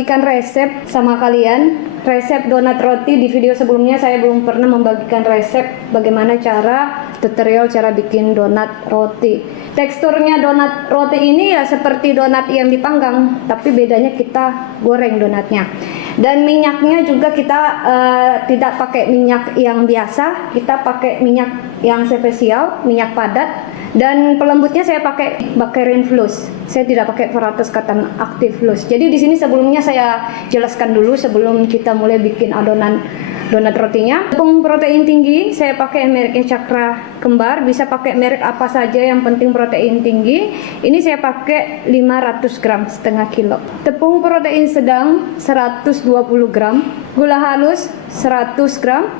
membagikan resep sama kalian. Resep donat roti, di video sebelumnya saya belum pernah membagikan resep bagaimana tutorial cara bikin donat roti. Teksturnya donat roti ini ya seperti donat yang dipanggang, tapi bedanya kita goreng donatnya. Dan minyaknya juga kita tidak pakai minyak yang biasa, kita pakai minyak yang spesial, minyak padat. Dan pelembutnya saya pakai Baccarin Plus. Saya tidak pakai Paratus Cotton Active Plus. Jadi di sini sebelumnya saya jelaskan dulu sebelum kita mulai bikin adonan donat rotinya. Tepung protein tinggi saya pakai mereknya Cakra Kembar, bisa pakai merek apa saja yang penting protein tinggi. Ini saya pakai 500 gram, setengah kilo. Tepung protein sedang 120 gram, gula halus 100 gram,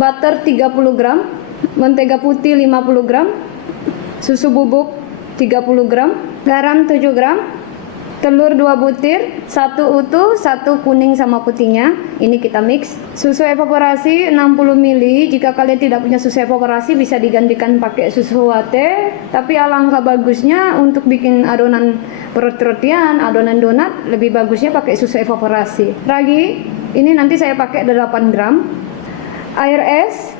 butter 30 gram, mentega putih 50 gram, susu bubuk 30 gram, garam 7 gram, telur 2 butir, 1 utuh, 1 kuning sama putihnya. Ini kita mix. Susu evaporasi 60 ml. Jika kalian tidak punya susu evaporasi bisa digantikan pakai susu latte. Tapi alangkah bagusnya untuk bikin adonan roti-rotian, adonan donat, lebih bagusnya pakai susu evaporasi. Ragi, ini nanti saya pakai 8 gram. Air es.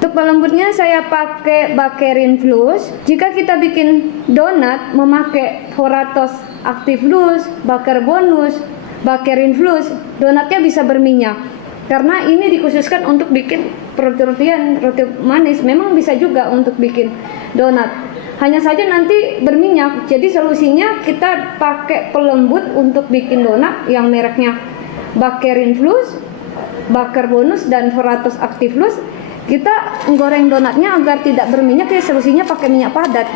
Untuk pelembutnya saya pakai Baccarin Plus. Jika kita bikin donat memakai Paratus Active Plus, Bakar Bonus, Baccarin Plus, donatnya bisa berminyak. Karena ini dikhususkan untuk bikin roti-rotian, roti manis. Memang bisa juga untuk bikin donat. Hanya saja nanti berminyak. Jadi solusinya kita pakai pelembut untuk bikin donat yang mereknya Baccarin Plus, Bakar Bonus dan Paratus Active Plus. Kita goreng donatnya agar tidak berminyak, ya solusinya pakai minyak padat.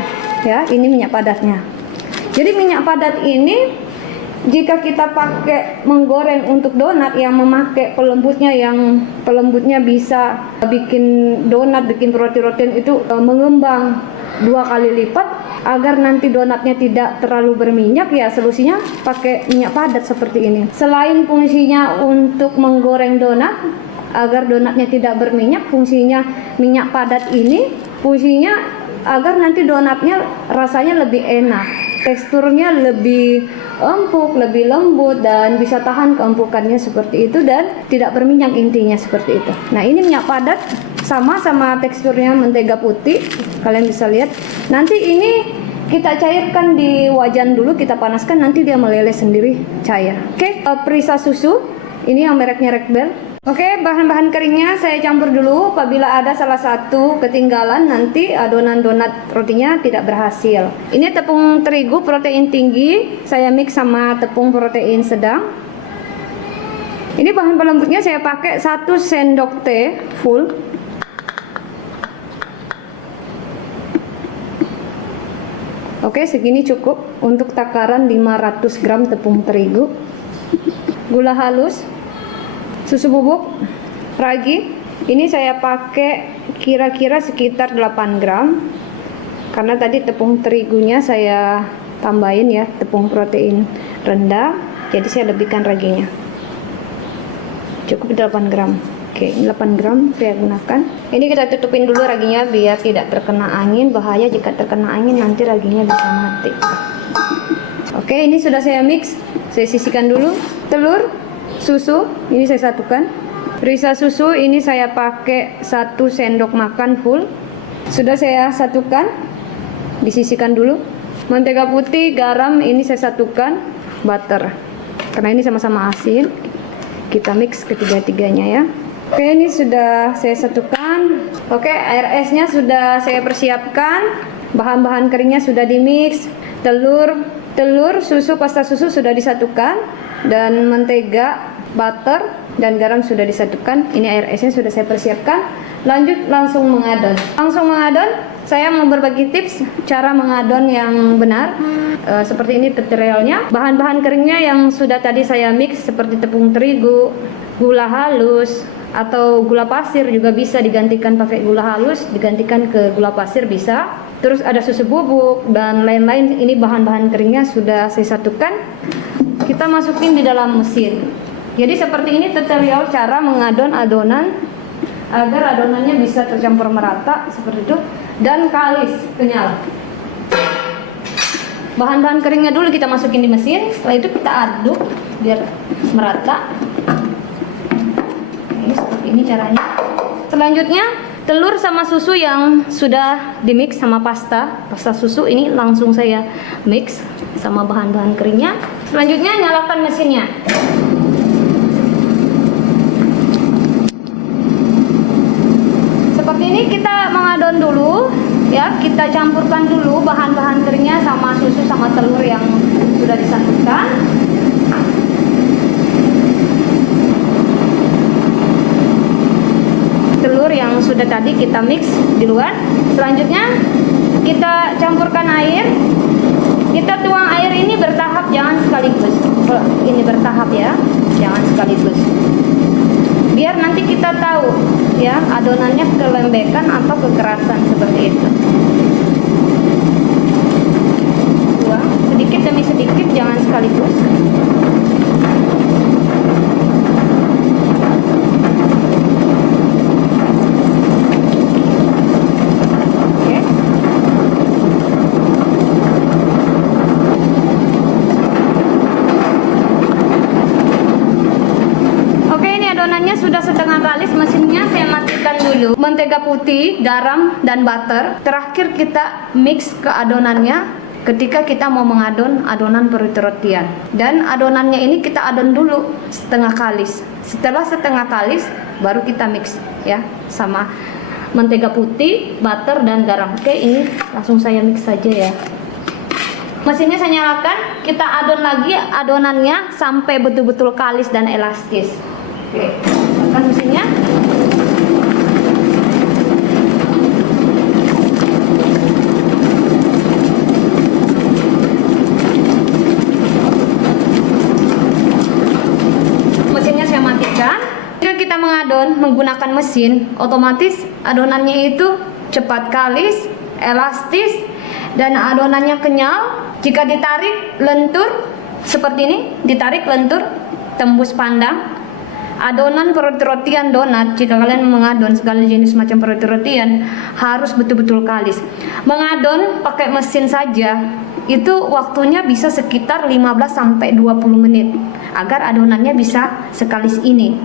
Ya, ini minyak padatnya. Jadi minyak padat ini jika kita pakai menggoreng untuk donat yang memakai pelembutnya, yang pelembutnya bisa bikin donat, bikin roti-rotian itu mengembang 2 kali lipat agar nanti donatnya tidak terlalu berminyak, ya solusinya pakai minyak padat seperti ini. Selain fungsinya untuk menggoreng donat agar donatnya tidak berminyak, fungsinya minyak padat ini fungsinya agar nanti donatnya rasanya lebih enak, teksturnya lebih empuk, lebih lembut, dan bisa tahan keempukannya seperti itu dan tidak berminyak, intinya seperti itu. Nah, ini minyak padat sama teksturnya mentega putih, kalian bisa lihat. Nanti ini kita cairkan di wajan dulu, kita panaskan, nanti dia meleleh sendiri cair. Oke, perisa susu ini yang mereknya Rekbel. Oke, bahan-bahan keringnya saya campur dulu. Apabila ada salah satu ketinggalan, nanti adonan donat rotinya tidak berhasil. Ini tepung terigu protein tinggi, saya mix sama tepung protein sedang. Ini bahan pelembutnya saya pakai 1 sendok teh full. Oke, segini cukup untuk takaran 500 gram tepung terigu. Gula halus, susu bubuk, ragi. Ini saya pakai kira-kira sekitar 8 gram. Karena tadi tepung terigunya saya tambahin ya, tepung protein rendah. Jadi saya lebihkan raginya. Cukup 8 gram. Oke, 8 gram saya gunakan. Ini kita tutupin dulu raginya biar tidak terkena angin. Bahaya jika terkena angin, nanti raginya bisa mati. Oke, ini sudah saya mix. Saya sisihkan dulu. Telur, susu, ini saya satukan. Perisa susu ini saya pakai 1 sendok makan full. Sudah saya satukan. Disisihkan dulu. Mentega putih, garam ini saya satukan. Butter. Karena ini sama-sama asin. Kita mix ketiga-tiganya ya. Oke, ini sudah saya satukan. Oke, air esnya sudah saya persiapkan. Bahan-bahan keringnya sudah dimix. Telur, susu, pasta susu sudah disatukan, dan mentega, butter, dan garam sudah disatukan. Ini air esnya sudah saya persiapkan. Lanjut langsung mengadon. Saya mau berbagi tips cara mengadon yang benar. Seperti ini tutorialnya. Bahan-bahan keringnya yang sudah tadi saya mix seperti tepung terigu, gula halus, atau gula pasir juga bisa digantikan pakai gula halus, digantikan ke gula pasir bisa. Terus ada susu bubuk dan lain-lain. Ini bahan-bahan keringnya sudah saya satukan. Kita masukin di dalam mesin. Jadi seperti ini tutorial cara mengadon adonan agar adonannya bisa tercampur merata seperti itu dan kalis kenyal. Bahan-bahan keringnya dulu kita masukin di mesin, setelah itu kita aduk biar merata. Oke, seperti ini caranya. Selanjutnya telur sama susu yang sudah dimix sama pasta susu ini langsung saya mix sama bahan-bahan keringnya. Selanjutnya nyalakan mesinnya. Seperti ini kita mengadon dulu ya, kita campurkan dulu bahan-bahan keringnya sama susu sama telur yang sudah disatukan. Telur yang sudah tadi kita mix di luar. Selanjutnya kita campurkan air. Kita tuang air ini bertahap, jangan sekaligus. Ini bertahap ya, jangan sekaligus. Biar nanti kita tahu ya adonannya kelembekan atau kekerasan seperti itu. Tuang sedikit demi sedikit, jangan sekaligus. Adonannya sudah setengah kalis, mesinnya saya matikan dulu. Mentega putih, garam, dan butter. Terakhir kita mix ke adonannya ketika kita mau mengadon adonan roti-rotian. Dan adonannya ini kita adon dulu setengah kalis. Setelah setengah kalis baru kita mix ya sama mentega putih, butter, dan garam. Oke, ini langsung saya mix saja ya. Mesinnya saya nyalakan, kita adon lagi adonannya sampai betul-betul kalis dan elastis. Oke, tekan mesinnya. Mesinnya saya matikan. Jika kita mengadon menggunakan mesin, otomatis adonannya itu cepat kalis, elastis, dan adonannya kenyal. Jika ditarik lentur seperti ini, ditarik lentur, tembus pandang. Adonan roti-rotian donat, jika kalian mengadon segala jenis macam roti-rotian, harus betul-betul kalis. Mengadon pakai mesin saja itu waktunya bisa sekitar 15-20 menit agar adonannya bisa sekalis ini.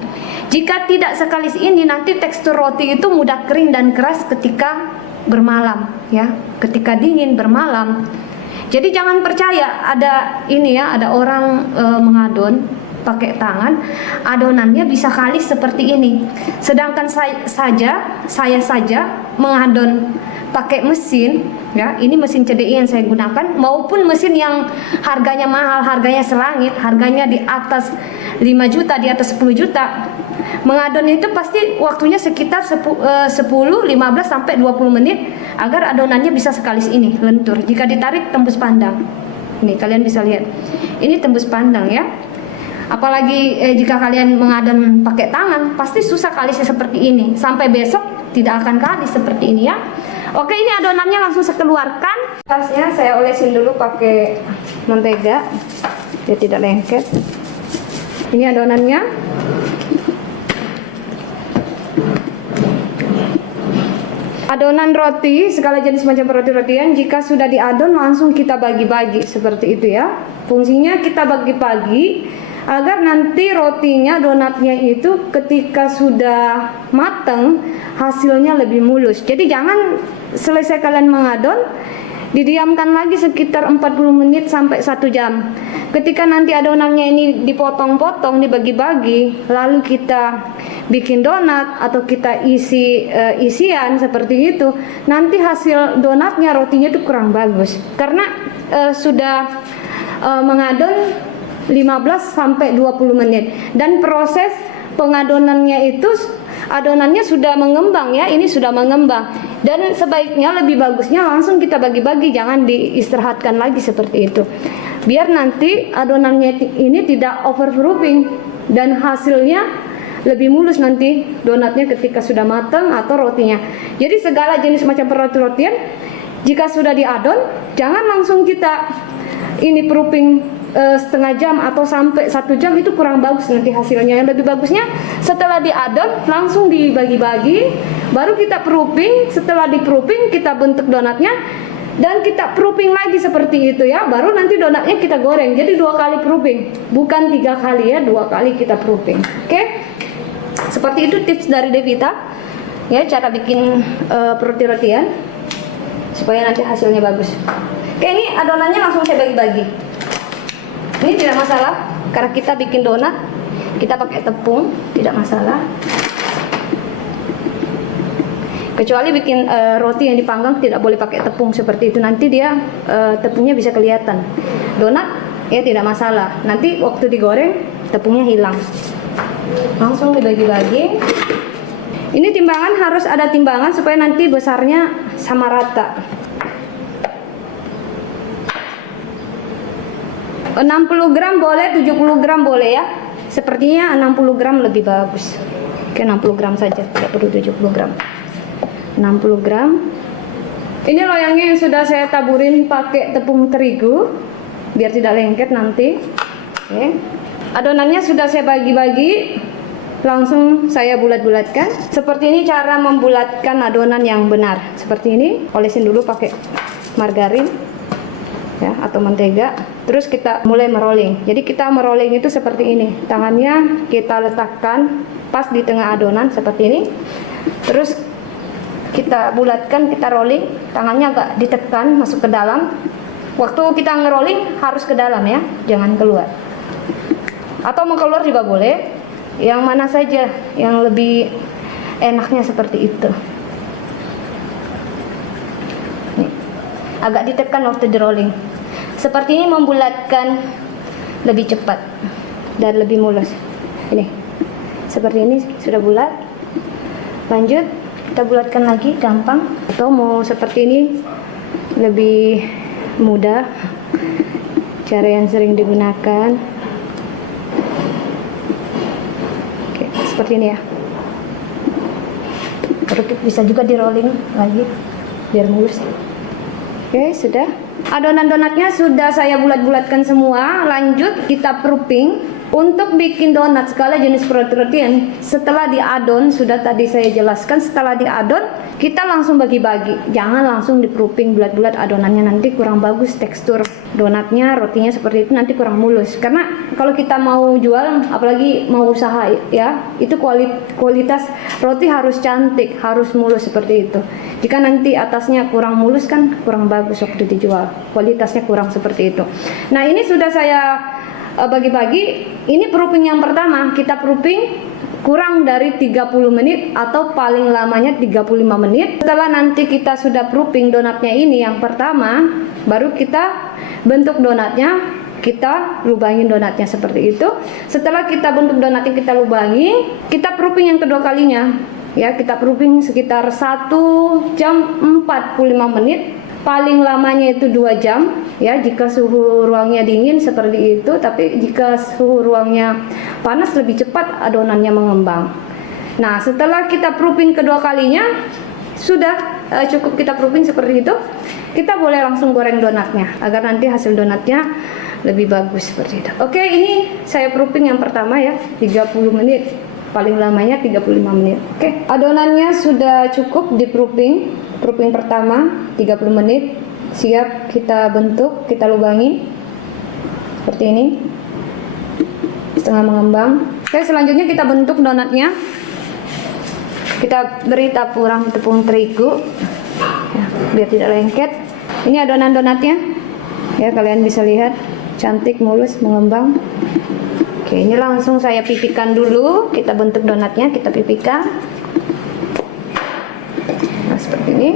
Jika tidak sekalis ini, nanti tekstur roti itu mudah kering dan keras ketika bermalam ya, ketika dingin bermalam. Jadi jangan percaya ada ini ya, ada orang mengadon pakai tangan, adonannya bisa kalis seperti ini. Sedangkan saya saja mengadon pakai mesin ya, ini mesin CDI yang saya gunakan maupun mesin yang harganya mahal, harganya selangit, harganya di atas 5 juta, di atas 10 juta. Mengadon itu pasti waktunya sekitar 10, 15 sampai 20 menit agar adonannya bisa sekalis ini, lentur. Jika ditarik tembus pandang. Nih kalian bisa lihat. Ini tembus pandang ya. Apalagi jika kalian mengadon pakai tangan, pasti susah kalisnya seperti ini. Sampai besok tidak akan kalis seperti ini ya. Oke, ini adonannya langsung saya keluarkan. Tasnya saya olesin dulu pakai mentega, dia tidak lengket. Ini adonannya. Adonan roti, segala jenis macam roti-rotian, jika sudah diadon langsung kita bagi-bagi seperti itu ya. Fungsinya kita bagi-bagi agar nanti rotinya, donatnya itu ketika sudah mateng hasilnya lebih mulus. Jadi jangan selesai kalian mengadon didiamkan lagi sekitar 40 menit sampai 1 jam. Ketika nanti adonannya ini dipotong-potong, dibagi-bagi, lalu kita bikin donat atau kita isi isian seperti itu, nanti hasil donatnya, rotinya itu kurang bagus karena sudah mengadon 15 sampai 20 menit dan proses pengadonannya itu adonannya sudah mengembang ya, ini sudah mengembang dan sebaiknya lebih bagusnya langsung kita bagi-bagi, jangan diistirahatkan lagi seperti itu biar nanti adonannya ini tidak overproofing dan hasilnya lebih mulus nanti donatnya ketika sudah matang atau rotinya. Jadi segala jenis macam roti-rotian jika sudah diadon jangan langsung kita ini proofing setengah jam atau sampai 1 jam, itu kurang bagus nanti hasilnya. Yang lebih bagusnya setelah diadon langsung dibagi-bagi, baru kita proofing. Setelah di proofing kita bentuk donatnya, Dan kita proofing lagi seperti itu ya, baru nanti donatnya kita goreng. Jadi 2 kali proofing, bukan 3 kali ya, 2 kali kita proofing. Oke, seperti itu tips dari Devita ya, cara bikin roti-rotian supaya nanti hasilnya bagus. Oke, ini adonannya langsung saya bagi-bagi. Ini tidak masalah karena kita bikin donat, kita pakai tepung, tidak masalah. Kecuali bikin roti yang dipanggang tidak boleh pakai tepung seperti itu, nanti dia tepungnya bisa kelihatan. Donat ya tidak masalah, nanti waktu digoreng tepungnya hilang. Langsung dibagi-bagi. Ini timbangan harus ada timbangan supaya nanti besarnya sama rata. 60 gram boleh, 70 gram boleh ya. Sepertinya 60 gram lebih bagus. Oke, 60 gram saja, tidak perlu 70 gram. 60 gram. Ini loyangnya yang sudah saya taburin pakai tepung terigu biar tidak lengket nanti. Oke. Adonannya sudah saya bagi-bagi, langsung saya bulat-bulatkan. Seperti ini cara membulatkan adonan yang benar. Seperti ini, olesin dulu pakai margarin ya atau mentega. Terus kita mulai merolling. Jadi kita merolling itu seperti ini. Tangannya kita letakkan pas di tengah adonan seperti ini. Terus kita bulatkan, kita rolling, tangannya agak ditekan masuk ke dalam. Waktu kita ngerolling harus ke dalam ya, jangan keluar. Atau mau keluar juga boleh, yang mana saja yang lebih enaknya seperti itu. Nih, agak ditekan waktu di rolling. Seperti ini membulatkan lebih cepat dan lebih mulus. Ini, seperti ini sudah bulat. Lanjut, kita bulatkan lagi, gampang. Atau mau seperti ini lebih mudah, cara yang sering digunakan. Oke, seperti ini ya. Terus bisa juga di rolling lagi biar mulus. Oke, sudah. Adonan donatnya sudah saya bulat-bulatkan semua. Lanjut kita proofing. Untuk bikin donat segala jenis roti-rotian, setelah diadon, sudah tadi saya jelaskan, setelah diadon kita langsung bagi-bagi, jangan langsung di-proofing bulat-bulat adonannya, nanti kurang bagus tekstur donatnya, rotinya seperti itu nanti kurang mulus. Karena kalau kita mau jual, apalagi mau usaha ya, itu kualitas roti harus cantik, harus mulus seperti itu. Jika nanti atasnya kurang mulus kan kurang bagus waktu dijual, kualitasnya kurang seperti itu. Nah, ini sudah saya bagi-bagi. Ini proofing yang pertama, kita proofing kurang dari 30 menit atau paling lamanya 35 menit. Setelah nanti kita sudah proofing donatnya ini yang pertama, baru kita bentuk donatnya, kita lubangin donatnya seperti itu. Setelah kita bentuk donatnya, kita lubangi, kita proofing yang kedua kalinya ya, kita proofing sekitar 1 jam 45 menit. Paling lamanya itu 2 jam ya, jika suhu ruangnya dingin seperti itu, tapi jika suhu ruangnya panas lebih cepat adonannya mengembang. Nah, setelah kita proofing kedua kalinya, sudah cukup kita proofing seperti itu, kita boleh langsung goreng donatnya agar nanti hasil donatnya lebih bagus seperti itu. Oke, ini saya proofing yang pertama ya, 30 menit, paling lamanya 35 menit. Oke, adonannya sudah cukup di proofing. Proofing pertama 30 menit, siap kita bentuk, kita lubangi seperti ini, setengah mengembang. Oke, selanjutnya kita bentuk donatnya, kita beri taburan tepung terigu ya, biar tidak lengket. Ini adonan donatnya ya, kalian bisa lihat cantik, mulus, mengembang. Oke, ini langsung saya pipihkan dulu, kita bentuk donatnya, kita pipihkan. Seperti ini,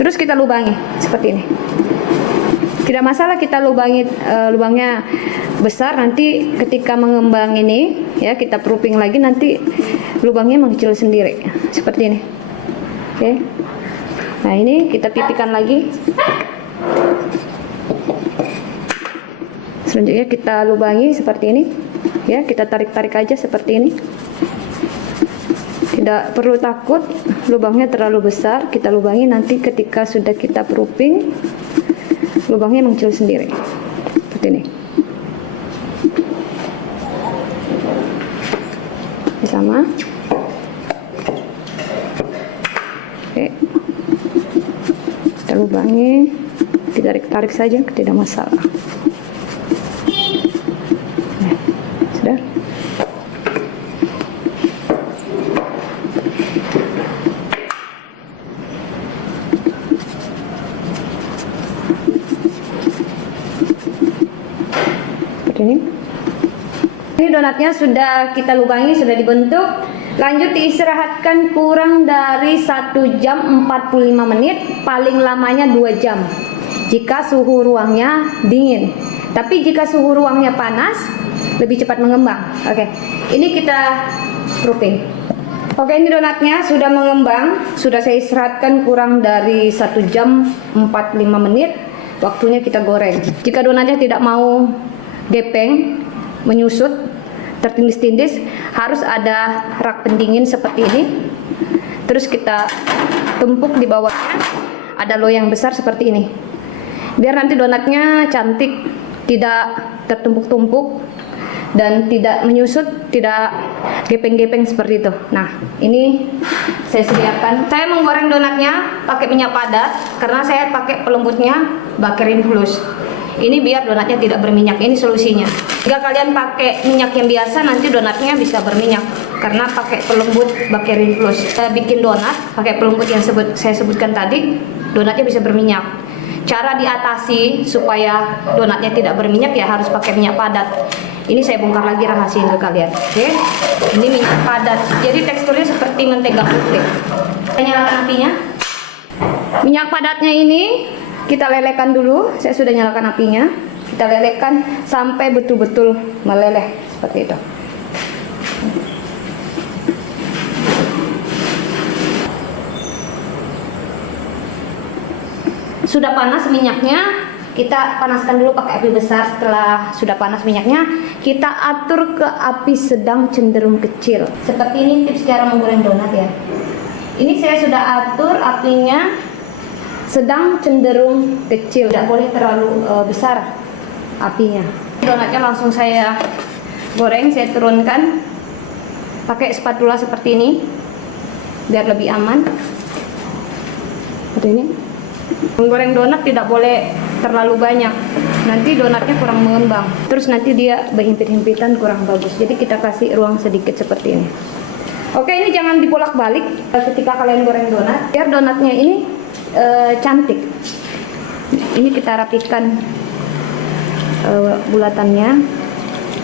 terus kita lubangi seperti ini. Tidak masalah kita lubangi, lubangnya besar, nanti ketika mengembang ini ya, kita proofing lagi, nanti lubangnya mengecil sendiri seperti ini. Oke, nah ini kita pipihkan lagi. Selanjutnya kita lubangi seperti ini ya, kita tarik-tarik aja seperti ini. Tidak perlu takut lubangnya terlalu besar, kita lubangi, nanti ketika sudah kita proofing lubangnya mengecil sendiri seperti ini. Sama. Oke. Kita lubangi, ditarik-tarik saja, tidak masalah. Nah, sudah. Seperti ini. Ini donatnya sudah kita lubangi, sudah dibentuk. Lanjut diistirahatkan kurang dari 1 jam 45 menit, paling lamanya 2 jam. Jika suhu ruangnya dingin. Tapi jika suhu ruangnya panas, lebih cepat mengembang. Oke, ini kita proofing. Oke, ini donatnya sudah mengembang, sudah saya istirahatkan kurang dari 1 jam 45 menit. Waktunya kita goreng. Jika donatnya tidak mau gepeng, menyusut, tertindis-tindis, harus ada rak pendingin seperti ini. Terus kita tumpuk di bawahnya, ada loyang besar seperti ini. Biar nanti donatnya cantik, tidak tertumpuk-tumpuk dan tidak menyusut, tidak gepeng-gepeng seperti itu. Nah, ini saya sediakan. Saya menggoreng donatnya pakai minyak padat karena saya pakai pelembutnya Bakerin Plus. Ini biar donatnya tidak berminyak, ini solusinya. Jika kalian pakai minyak yang biasa, nanti donatnya bisa berminyak. Karena pakai pelembut Bakerin Plus. Saya bikin donat pakai pelembut yang saya sebutkan tadi, donatnya bisa berminyak. Cara diatasi supaya donatnya tidak berminyak ya harus pakai minyak padat. Ini saya bongkar lagi rahasianya ke kalian. Oke, ini minyak padat. Jadi teksturnya seperti mentega putih. Saya nyalakan apinya. Minyak padatnya ini kita lelehkan dulu. Saya sudah nyalakan apinya. Kita lelehkan sampai betul-betul meleleh seperti itu. Sudah panas minyaknya, kita panaskan dulu pakai api besar. Setelah sudah panas minyaknya, kita atur ke api sedang cenderung kecil. Seperti ini tips cara menggoreng donat ya. Ini saya sudah atur apinya sedang cenderung kecil, tidak boleh terlalu besar apinya. Donatnya langsung saya goreng, saya turunkan pakai spatula seperti ini biar lebih aman. Seperti ini. Menggoreng donat tidak boleh terlalu banyak, nanti donatnya kurang mengembang, terus nanti dia berhimpit-himpitan kurang bagus. Jadi kita kasih ruang sedikit seperti ini. Oke, ini jangan dibolak-balik ketika kalian goreng donat, biar donatnya ini cantik. Ini kita rapikan bulatannya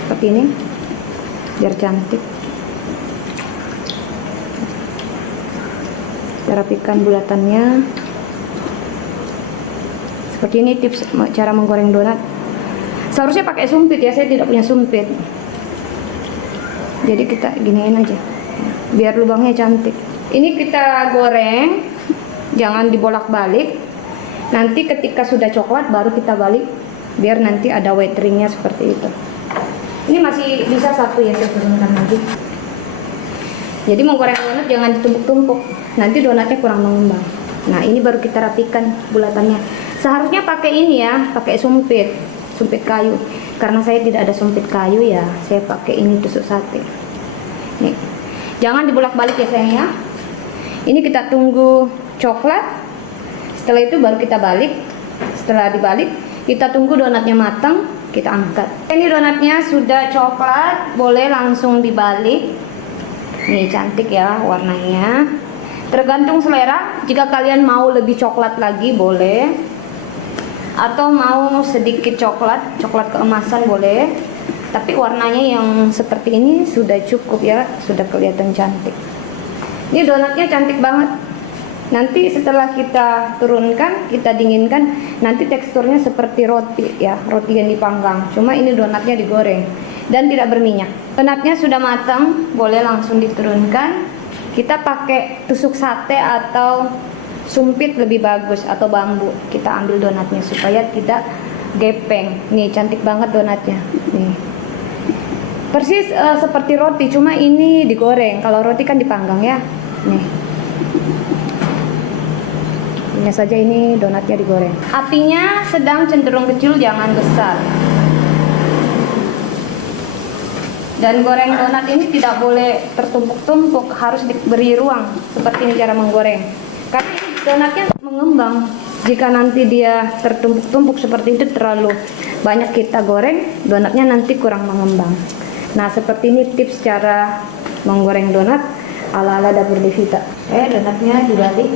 seperti ini biar cantik. Kita rapikan bulatannya seperti ini. Tips cara menggoreng donat. Seharusnya pakai sumpit ya, saya tidak punya sumpit. Jadi kita giniin aja biar lubangnya cantik. Ini kita goreng, jangan dibolak-balik. Nanti ketika sudah coklat baru kita balik biar nanti ada weatheringnya seperti itu. Ini masih bisa satu ya, saya turunkan lagi. Jadi menggoreng donat jangan ditumpuk-tumpuk, nanti donatnya kurang mengembang. Nah, ini baru kita rapikan bulatannya. Seharusnya pakai ini ya, pakai sumpit kayu. Karena saya tidak ada sumpit kayu ya, saya pakai ini tusuk sate. Nih, jangan dibolak-balik ya sayang ya. Ini kita tunggu coklat. Setelah itu baru kita balik. Setelah dibalik, kita tunggu donatnya matang, kita angkat. Ini donatnya sudah coklat, boleh langsung dibalik. Nih cantik ya warnanya. Tergantung selera. Jika kalian mau lebih coklat lagi boleh, atau mau sedikit coklat keemasan boleh. Tapi warnanya yang seperti ini sudah cukup ya, sudah kelihatan cantik. Ini donatnya cantik banget. Nanti setelah kita turunkan, kita dinginkan, nanti teksturnya seperti roti ya, roti yang dipanggang. Cuma ini donatnya digoreng dan tidak berminyak. Donatnya sudah matang, boleh langsung diturunkan. Kita pakai tusuk sate atau sumpit lebih bagus, atau bambu. Kita ambil donatnya supaya tidak gepeng. Nih cantik banget donatnya. Nih. Persis seperti roti, cuma ini digoreng. Kalau roti kan dipanggang ya. Nih. Ini saja, ini donatnya digoreng. Apinya sedang cenderung kecil, jangan besar. Dan goreng donat ini tidak boleh tertumpuk-tumpuk, harus diberi ruang. Seperti ini cara menggoreng. Karena ini donatnya mengembang. Jika nanti dia tertumpuk-tumpuk seperti itu, terlalu banyak kita goreng, donatnya nanti kurang mengembang. Nah, seperti ini tips cara menggoreng donat ala-ala dapur Devita. Donatnya dibalik.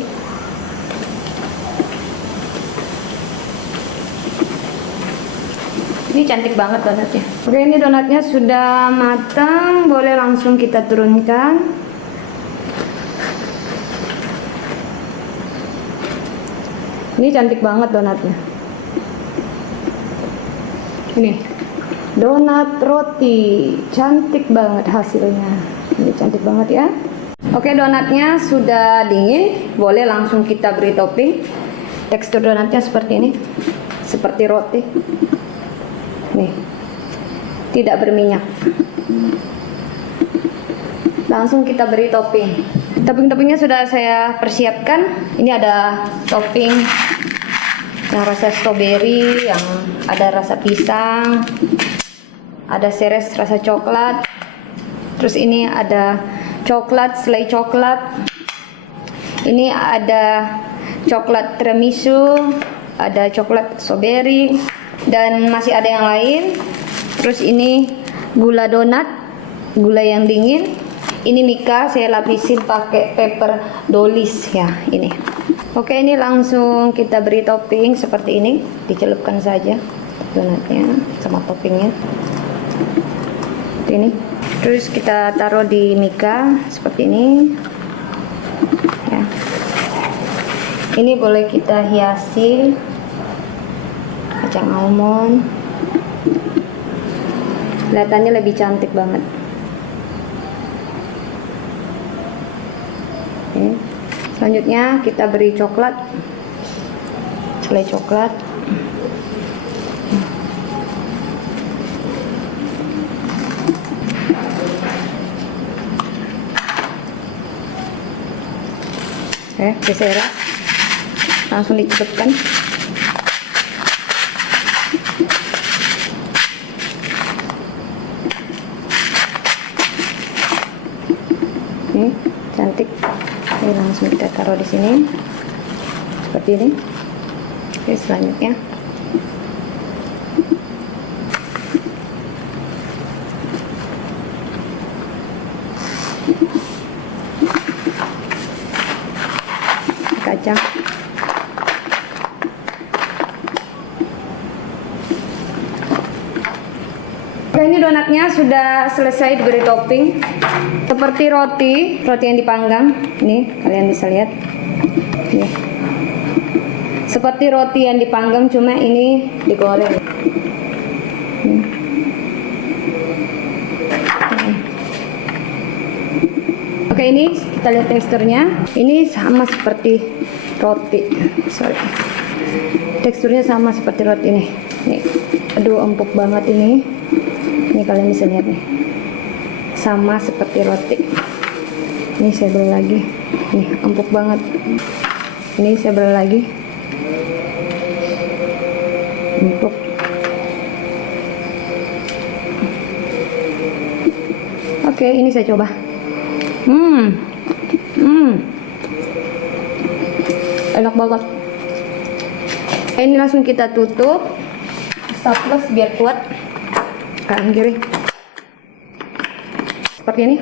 Ini cantik banget donatnya. Oke, ini donatnya sudah matang, boleh langsung kita turunkan. Ini cantik banget donatnya. Ini donat roti, cantik banget hasilnya. Ini cantik banget ya. Oke, donatnya sudah dingin, boleh langsung kita beri topping. Tekstur donatnya seperti ini, seperti roti. Nih, tidak berminyak. Langsung kita beri topping. Topping-toppingnya sudah saya persiapkan. Ini ada topping yang rasa stroberi, yang ada rasa pisang, ada seres rasa coklat. Terus ini ada coklat, selai coklat. Ini ada coklat tiramisu, ada coklat strawberry, dan masih ada yang lain. Terus ini gula donat, gula yang dingin. Ini mika saya lapisin pakai paper dolis ya, ini. Oke, ini langsung kita beri topping seperti ini, dicelupkan saja donatnya sama toppingnya. Ini. Terus kita taruh di mika seperti ini. Ya. Ini boleh kita hiasi kacang almond, kelihatannya lebih cantik banget. Oke. Selanjutnya kita beri coklat, selai coklat. Geser, langsung dicelupkan. Ini cantik. Ini langsung kita taruh di sini seperti ini. Oke, selanjutnya kacang. Oke, ini donatnya sudah selesai diberi topping seperti roti yang dipanggang. Ini kalian bisa lihat. Nih. Seperti roti yang dipanggang, cuma ini digoreng. Oke, ini kita lihat teksturnya. Ini sama seperti roti. Sorry. Teksturnya sama seperti roti nih. Nih. Aduh, empuk banget ini. Ini kalian bisa lihat nih. Sama seperti roti. Ini saya beli lagi. Nih, empuk banget. Ini saya beli lagi. Empuk. Oke, ini saya coba. Enak banget. Ini langsung kita tutup. Staples biar kuat. Kanan kiri. Seperti ini.